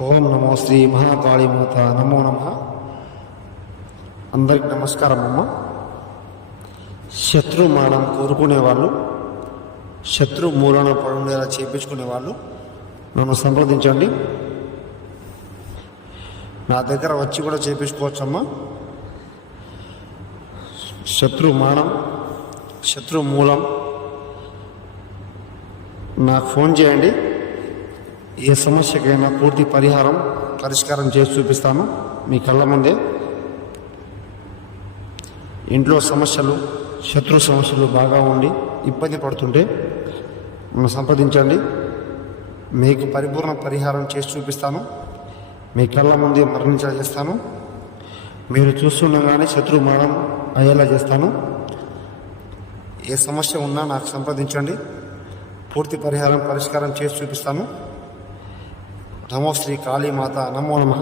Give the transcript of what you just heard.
ఓం నమో శ్రీ మహాకాళీమాత నమో నమ. అందరికి నమస్కారం అమ్మ. శత్రు మరణం కోరుకునేవాళ్ళు శత్రు మూలన పడుండేలా చేయించుకునే వాళ్ళు నన్ను సంప్రదించండి. నా దగ్గర వచ్చి కూడా చేయించుకోవచ్చమ్మా శత్రు మరణం శత్రు మూలం నాకు ఫోన్ చేయండి. ఏ సమస్యకైనా పూర్తి పరిహారం పరిష్కారం చేసి చూపిస్తాను. మీ కళ్ళ ముందే. ఇంట్లో సమస్యలు శత్రు సమస్యలు బాగా ఉండి ఇబ్బంది పడుతుంటే నన్ను సంప్రదించండి. మీకు పరిపూర్ణ పరిహారం చేసి చూపిస్తాను. మీ కళ్ళ ముందే మరణించేలా చేస్తాను. మీరు చూస్తుండగానే శత్రు మరణం అయ్యేలా చేస్తాను. ఏ సమస్య ఉన్నా నాకు సంప్రదించండి. పూర్తి పరిహారం పరిష్కారం చేసి చూపిస్తాను. నమో శ్రీ కాళీమాత నమో నమ